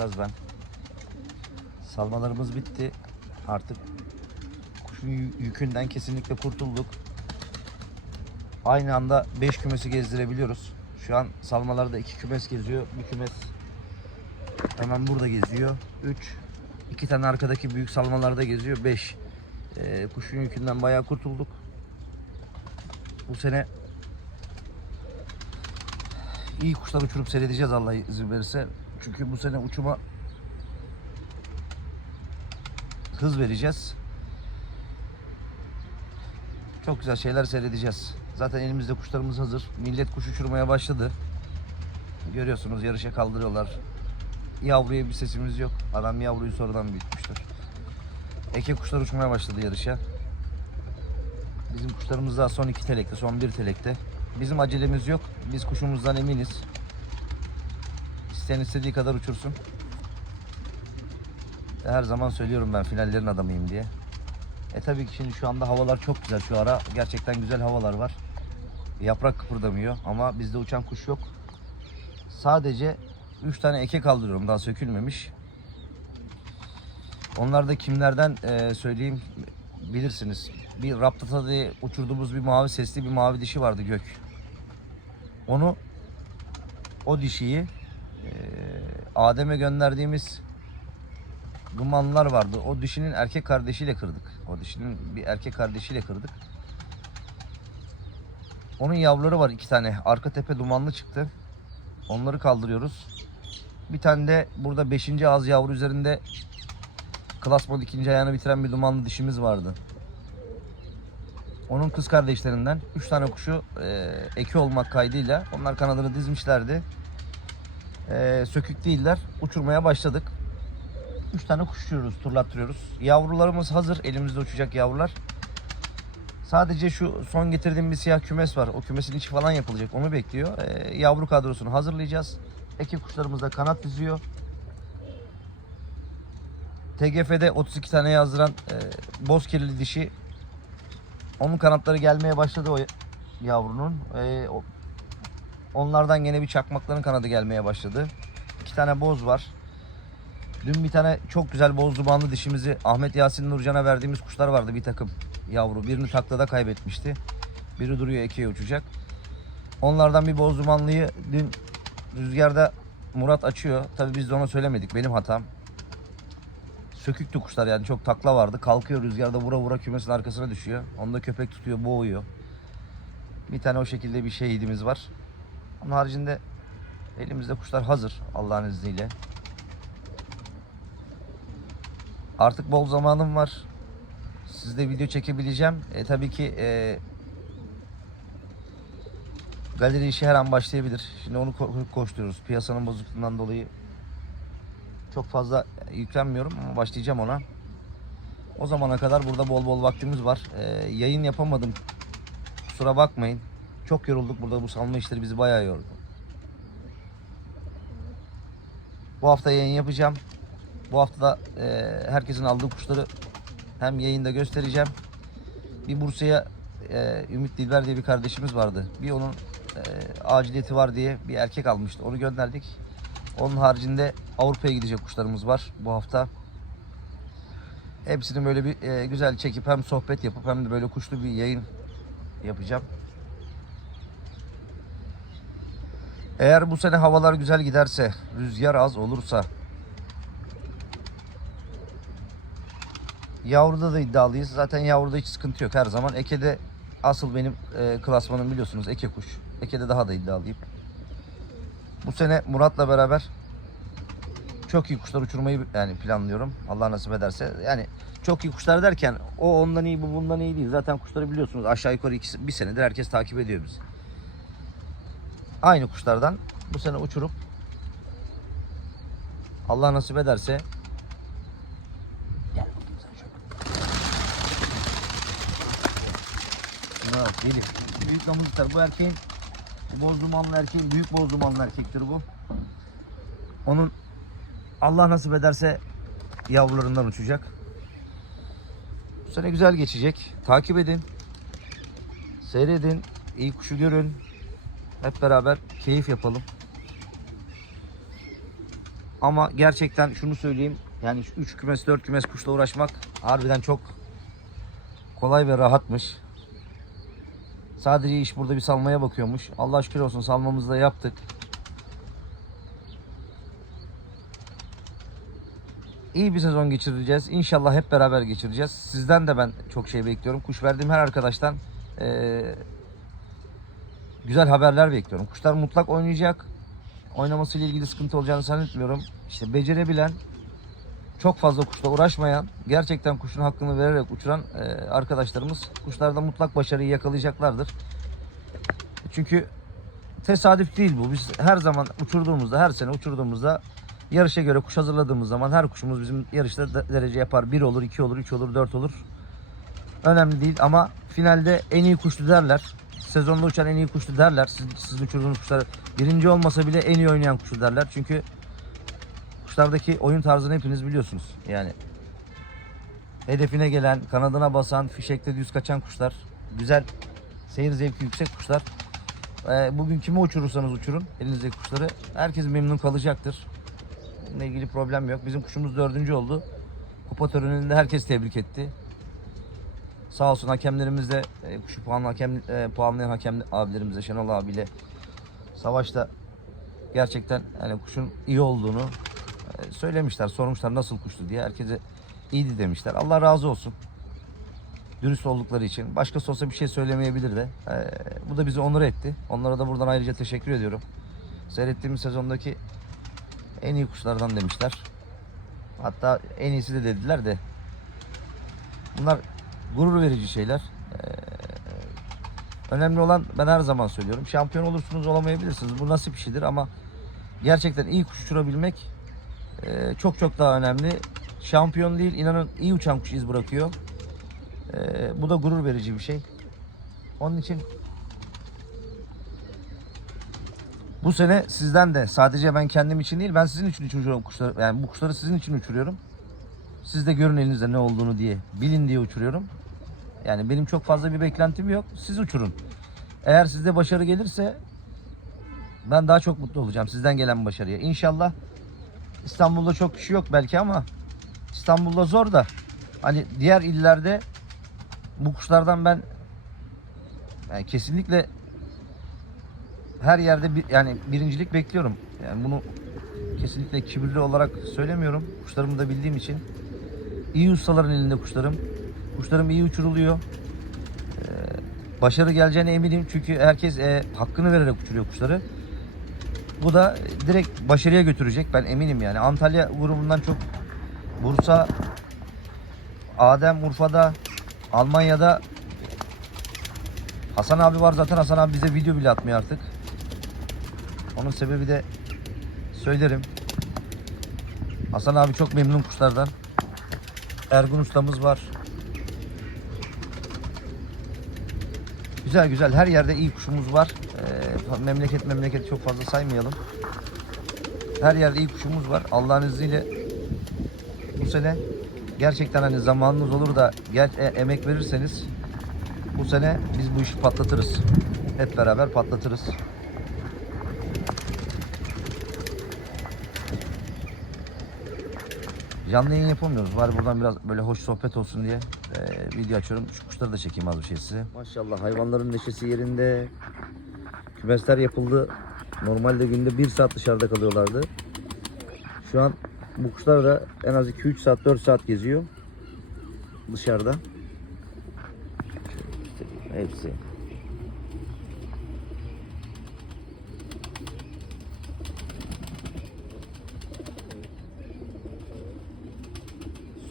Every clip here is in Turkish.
Poyraz ben. Salmalarımız bitti. Artık kuşun yü- yükünden kesinlikle kurtulduk. Aynı anda 5 kümesi gezdirebiliyoruz. Şu an salmalarda 2 kümes geziyor. Bir kümes hemen burada geziyor. 3 2 tane arkadaki büyük salmalarda geziyor. 5 kuşun yükünden bayağı kurtulduk. Bu sene iyi kuşlar uçurup seyredeceğiz Allah izin verirse. Çünkü bu sene uçuma hız vereceğiz. Çok güzel şeyler seyredeceğiz. Zaten elimizde kuşlarımız hazır. Millet kuş uçurmaya başladı. Görüyorsunuz yarışa kaldırıyorlar. Yavruya bir sesimiz yok. Adam yavruyu sonradan büyütmüştür. Eke kuşlar uçmaya başladı yarışa. Bizim kuşlarımız daha son iki telekte, son bir telekte. Bizim acelemiz yok. Biz kuşumuzdan eminiz. İsteyen istediği kadar uçursun. Her zaman söylüyorum ben finallerin adamıyım diye. E tabii ki şimdi şu anda havalar çok güzel şu ara. Gerçekten güzel havalar var. Yaprak kıpırdamıyor ama bizde uçan kuş yok. Sadece 3 tane eke kaldırıyorum daha sökülmemiş. Onlar da kimlerden e, söyleyeyim bilirsiniz. Bir Raptata diye uçurduğumuz bir mavi sesli bir mavi dişi vardı gök. Onu o dişiyi Adem'e gönderdiğimiz dumanlar vardı. O dişinin erkek kardeşiyle kırdık. O dişinin bir erkek kardeşiyle kırdık. Onun yavruları var iki tane. Arka tepe dumanlı çıktı. Onları kaldırıyoruz. Bir tane de burada 5. ağız yavru üzerinde klasman ikinci ayağını bitiren bir dumanlı dişimiz vardı. Onun kız kardeşlerinden 3 tane kuşu e, eki olmak kaydıyla onlar kanadını dizmişlerdi. E, sökük değiller. Uçurmaya başladık. 3 tane kuş uçuruyoruz, turlattırıyoruz. Yavrularımız hazır. Elimizde uçacak yavrular. Sadece şu son getirdiğim bir siyah kümes var. O kümesin içi falan yapılacak. Onu bekliyor. E, yavru kadrosunu hazırlayacağız. Eki kuşlarımız da kanat diziyor. TGF'de 32 tane yazdıran e, boz kirli dişi onun kanatları gelmeye başladı o yavrunun. E, o- onlardan gene bir çakmakların kanadı gelmeye başladı. İki tane boz var. Dün bir tane çok güzel boz dumanlı dişimizi Ahmet Yasin Nurcan'a verdiğimiz kuşlar vardı bir takım yavru. Birini taklada kaybetmişti. Biri duruyor ekeye uçacak. Onlardan bir boz dumanlıyı dün rüzgarda Murat açıyor. Tabii biz de ona söylemedik. Benim hatam. Söküktü kuşlar yani çok takla vardı. Kalkıyor rüzgarda vura vura kümesin arkasına düşüyor. Onu da köpek tutuyor boğuyor. Bir tane o şekilde bir şehidimiz var. Onun haricinde elimizde kuşlar hazır Allah'ın izniyle. Artık bol zamanım var. Sizde video çekebileceğim. E, tabii ki e, galeri işi her an başlayabilir. Şimdi onu ko- koşturuyoruz. Piyasanın bozukluğundan dolayı çok fazla yüklenmiyorum ama başlayacağım ona. O zamana kadar burada bol bol vaktimiz var. Ee, yayın yapamadım. Kusura bakmayın. Çok yorulduk burada bu salma işleri bizi bayağı yordu. Bu hafta yayın yapacağım. Bu hafta da e, herkesin aldığı kuşları hem yayında göstereceğim. Bir Bursa'ya e, Ümit Dilber diye bir kardeşimiz vardı. Bir onun e, aciliyeti var diye bir erkek almıştı. Onu gönderdik. Onun haricinde Avrupa'ya gidecek kuşlarımız var bu hafta. Hepsini böyle bir e, güzel çekip hem sohbet yapıp hem de böyle kuşlu bir yayın yapacağım. Eğer bu sene havalar güzel giderse, rüzgar az olursa Yavruda da iddialıyız. Zaten yavruda hiç sıkıntı yok her zaman. Eke'de asıl benim e, klasmanım biliyorsunuz Eke kuş. Eke'de daha da iddialıyım. Bu sene Murat'la beraber çok iyi kuşlar uçurmayı yani planlıyorum. Allah nasip ederse. Yani çok iyi kuşlar derken o ondan iyi bu bundan iyi değil. Zaten kuşları biliyorsunuz aşağı yukarı iki, bir senedir herkes takip ediyor bizi. Aynı kuşlardan bu sene uçurup Allah nasip ederse Gel bakayım sen şöyle. Büyük damızlıklar. Bu erkeğin boz dumanlı erkeğin büyük boz dumanlı erkektir bu. Onun Allah nasip ederse yavrularından uçacak. Bu sene güzel geçecek. Takip edin. Seyredin. iyi kuşu görün. Hep beraber keyif yapalım. Ama gerçekten şunu söyleyeyim. Yani 3 kümes 4 kümes kuşla uğraşmak harbiden çok kolay ve rahatmış. Sadece iş burada bir salmaya bakıyormuş. Allah şükür olsun salmamızı da yaptık. İyi bir sezon geçireceğiz. İnşallah hep beraber geçireceğiz. Sizden de ben çok şey bekliyorum. Kuş verdiğim her arkadaştan eee, güzel haberler bekliyorum. Kuşlar mutlak oynayacak. Oynamasıyla ilgili sıkıntı olacağını zannetmiyorum. İşte becerebilen, çok fazla kuşla uğraşmayan, gerçekten kuşun hakkını vererek uçuran eee, arkadaşlarımız kuşlarda mutlak başarıyı yakalayacaklardır. Çünkü tesadüf değil bu. Biz her zaman uçurduğumuzda, her sene uçurduğumuzda yarışa göre kuş hazırladığımız zaman her kuşumuz bizim yarışta de- derece yapar. 1 olur, 2 olur, 3 olur, 4 olur. Önemli değil ama finalde en iyi kuştu derler. Sezonda uçan en iyi kuştu derler. Siz, sizin uçurduğunuz kuşlar birinci olmasa bile en iyi oynayan kuşu derler. Çünkü kuşlardaki oyun tarzını hepiniz biliyorsunuz. Yani hedefine gelen, kanadına basan, fişekte düz kaçan kuşlar. Güzel, seyir zevki yüksek kuşlar. Ee, bugün kimi uçurursanız uçurun elinizdeki kuşları. Herkes memnun kalacaktır. Bununla ilgili problem yok. Bizim kuşumuz dördüncü oldu. Kupa töreninde herkes tebrik etti. Sağ olsun hakemlerimiz de e, kuşu puan hakem, e, puanlayan hakem abilerimize Şenol abiyle savaşta gerçekten yani kuşun iyi olduğunu e, söylemişler. Sormuşlar nasıl kuştu diye. Herkese iyiydi demişler. Allah razı olsun. Dürüst oldukları için. Başkası olsa bir şey söylemeyebilir de. E, bu da bizi onur etti. Onlara da buradan ayrıca teşekkür ediyorum. Seyrettiğimiz sezondaki en iyi kuşlardan demişler. Hatta en iyisi de dediler de. Bunlar gurur verici şeyler. Ee, önemli olan ben her zaman söylüyorum. Şampiyon olursunuz olamayabilirsiniz. Bu nasip işidir ama gerçekten iyi kuş uçurabilmek e, çok çok daha önemli. Şampiyon değil inanın iyi uçan kuş iz bırakıyor. Ee, bu da gurur verici bir şey. Onun için Bu sene sizden de sadece ben kendim için değil ben sizin için uçuruyorum kuşları. Yani bu kuşları sizin için uçuruyorum. Siz de görün elinizde ne olduğunu diye bilin diye uçuruyorum. Yani benim çok fazla bir beklentim yok. Siz uçurun. Eğer sizde başarı gelirse ben daha çok mutlu olacağım sizden gelen başarıya. İnşallah İstanbul'da çok kişi yok belki ama İstanbul'da zor da hani diğer illerde bu kuşlardan ben yani kesinlikle her yerde bir, yani birincilik bekliyorum. Yani bunu kesinlikle kibirli olarak söylemiyorum. Kuşlarımı da bildiğim için. İyi ustaların elinde kuşlarım. Kuşlarım iyi uçuruluyor. Ee, başarı geleceğine eminim çünkü herkes e, hakkını vererek uçuruyor kuşları. Bu da direkt başarıya götürecek ben eminim yani. Antalya grubundan çok Bursa, Adem Urfa'da, Almanya'da Hasan abi var zaten Hasan abi bize video bile atmıyor artık. Onun sebebi de söylerim. Hasan abi çok memnun kuşlardan. Ergun ustamız var. Güzel güzel her yerde iyi kuşumuz var. Ee, memleket memleket çok fazla saymayalım. Her yerde iyi kuşumuz var. Allah'ın izniyle bu sene gerçekten hani zamanınız olur da ger- e- emek verirseniz bu sene biz bu işi patlatırız. Hep beraber patlatırız. Canlı yayın yapamıyoruz. Var buradan biraz böyle hoş sohbet olsun diye e, video açıyorum. Şu kuşları da çekeyim az bir şey size. Maşallah hayvanların neşesi yerinde. Kümesler yapıldı. Normalde günde 1 saat dışarıda kalıyorlardı. Şu an bu kuşlar da en az 2-3 saat 4 saat geziyor. Dışarıda. Hepsi.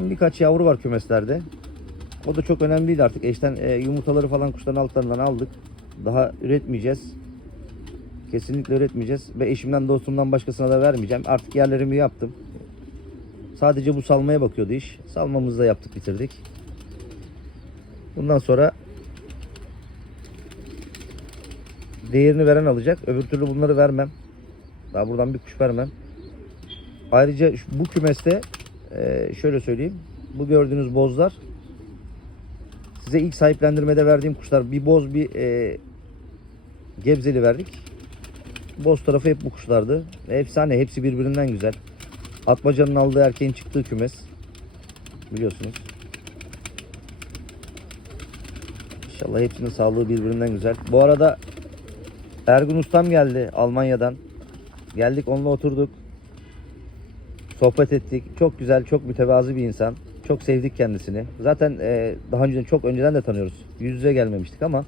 Son birkaç yavru var kümeslerde. O da çok önemli değil artık. Eşten e, yumurtaları falan kuşların altlarından aldık. Daha üretmeyeceğiz. Kesinlikle üretmeyeceğiz. Ve eşimden dostumdan başkasına da vermeyeceğim. Artık yerlerimi yaptım. Sadece bu salmaya bakıyordu iş. Salmamızı da yaptık bitirdik. Bundan sonra değerini veren alacak. Öbür türlü bunları vermem. Daha buradan bir kuş vermem. Ayrıca bu kümeste e, şöyle söyleyeyim. Bu gördüğünüz bozlar size ilk sahiplendirmede verdiğim kuşlar bir boz bir e, gebzeli verdik. Boz tarafı hep bu kuşlardı. Efsane hepsi birbirinden güzel. Atmacanın aldığı erkeğin çıktığı kümes. Biliyorsunuz. İnşallah hepsinin sağlığı birbirinden güzel. Bu arada Ergun Ustam geldi Almanya'dan. Geldik onunla oturduk. Sohbet ettik. Çok güzel, çok mütevazı bir insan. Çok sevdik kendisini. Zaten e, daha önceden çok önceden de tanıyoruz. Yüz yüze gelmemiştik ama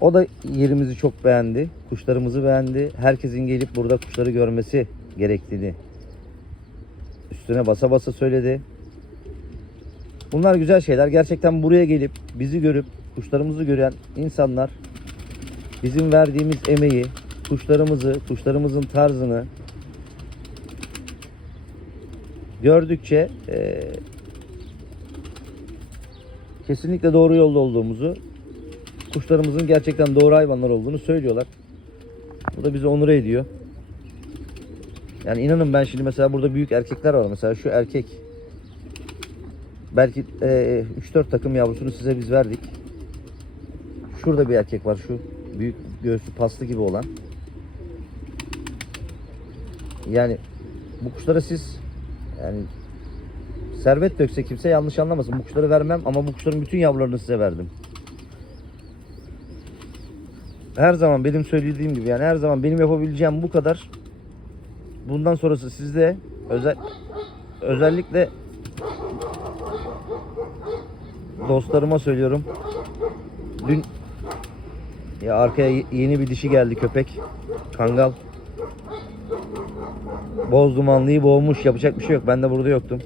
o da yerimizi çok beğendi. Kuşlarımızı beğendi. Herkesin gelip burada kuşları görmesi gerektiğini üstüne basa basa söyledi. Bunlar güzel şeyler. Gerçekten buraya gelip bizi görüp kuşlarımızı gören insanlar bizim verdiğimiz emeği, kuşlarımızı, kuşlarımızın tarzını gördükçe eee, kesinlikle doğru yolda olduğumuzu, kuşlarımızın gerçekten doğru hayvanlar olduğunu söylüyorlar. Bu da bizi onur ediyor. Yani inanın ben şimdi mesela burada büyük erkekler var. Mesela şu erkek belki eee 3-4 takım yavrusunu size biz verdik. Şurada bir erkek var şu büyük göğsü paslı gibi olan. Yani bu kuşlara siz yani servet dökse kimse yanlış anlamasın. Bu kuşları vermem ama bu kuşların bütün yavrularını size verdim. Her zaman benim söylediğim gibi yani her zaman benim yapabileceğim bu kadar. Bundan sonrası sizde özel özellikle dostlarıma söylüyorum. Dün ya arkaya ye- yeni bir dişi geldi köpek. Kangal. Boz dumanlıyı boğmuş. Yapacak bir şey yok. Ben de burada yoktum.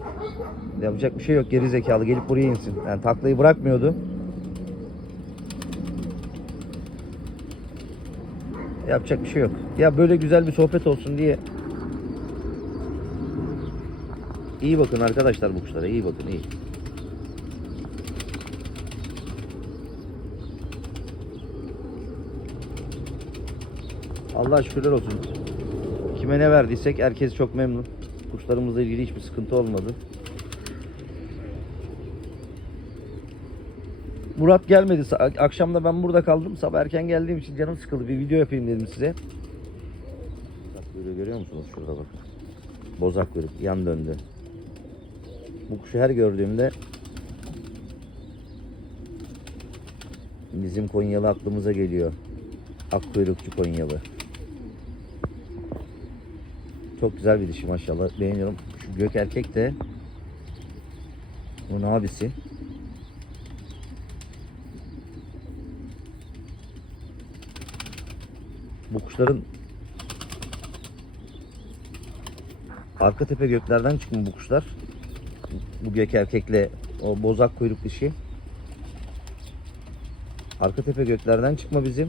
Yapacak bir şey yok. Geri zekalı. Gelip buraya insin. Yani taklayı bırakmıyordu. Yapacak bir şey yok. Ya böyle güzel bir sohbet olsun diye. İyi bakın arkadaşlar bu kuşlara. iyi bakın iyi. Allah şükürler olsun. Kime ne verdiysek herkes çok memnun. Kuşlarımızla ilgili hiçbir sıkıntı olmadı. Murat gelmedi. Akşam da ben burada kaldım. Sabah erken geldiğim için canım sıkıldı. Bir video yapayım dedim size. Bak böyle görüyor musunuz? Şurada bak. Bozak kuyruk yan döndü. Bu kuşu her gördüğümde bizim Konyalı aklımıza geliyor. Akkuyrukçu Konyalı. Çok güzel bir dişi maşallah. Beğeniyorum. Şu gök erkek de bunun abisi. Bu kuşların arka tepe göklerden çıkma bu kuşlar. Bu gök erkekle o bozak kuyruk dişi. Arka tepe göklerden çıkma bizim.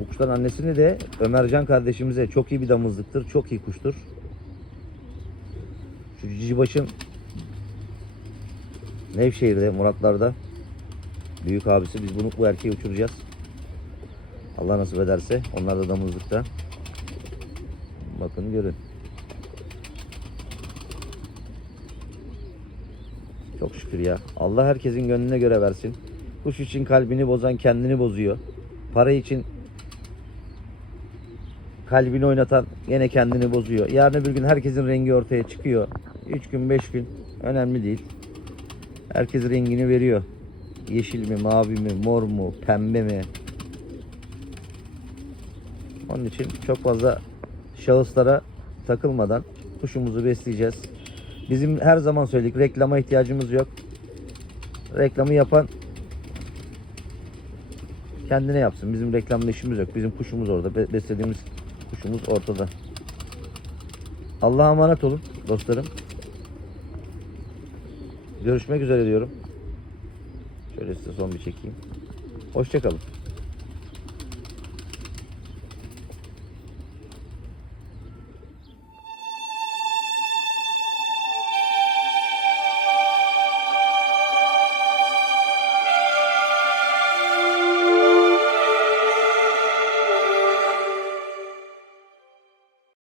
Bu kuşların annesini de Ömercan kardeşimize çok iyi bir damızlıktır. Çok iyi kuştur. Cicibaş'ın Nevşehir'de, Muratlar'da büyük abisi. Biz bunu bu erkeği uçuracağız. Allah nasip ederse. Onlar da damızlıkta. Bakın görün. Çok şükür ya. Allah herkesin gönlüne göre versin. Kuş için kalbini bozan kendini bozuyor. Para için kalbini oynatan yine kendini bozuyor. Yarın öbür gün herkesin rengi ortaya çıkıyor. 3 gün 5 gün önemli değil. Herkes rengini veriyor. Yeşil mi, mavi mi, mor mu, pembe mi? Onun için çok fazla şahıslara takılmadan kuşumuzu besleyeceğiz. Bizim her zaman söyledik reklama ihtiyacımız yok. Reklamı yapan kendine yapsın. Bizim reklamda işimiz yok. Bizim kuşumuz orada. Be- Beslediğimiz kuşumuz ortada. Allah'a emanet olun dostlarım. Görüşmek üzere diyorum. Şöyle size son bir çekeyim. Hoşçakalın.